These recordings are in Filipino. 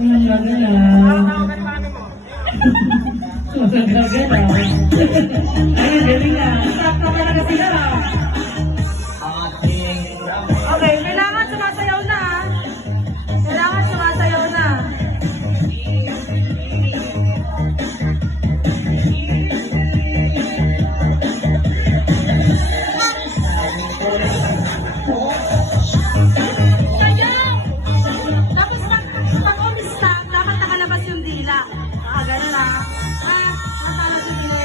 Ang gagalaw. Ang gagalaw. Ay, galing na. Stop na talaga sila. Okay, kailangan sumasayaw na. Kailangan sumasayaw na. Tapos pag-umista, dapat nakalabas yung dila. Ganun na. Nakalabas yung dila.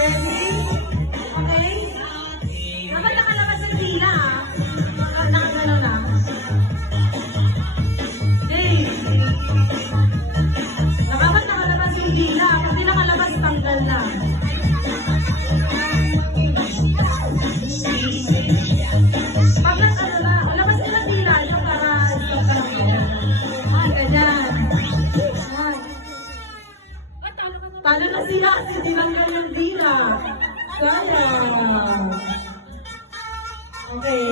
Okay? Dapat nakalabas yung dila. Nakagano na. Okay. Dapat nakalabas yung dila. Pag di nakalabas, tanggal na. Pag ano na, labas nila dila. Ito para stop ka lang. Ganyan. Talo na sila kasi tinanggal yung dila. Sayang. Okay.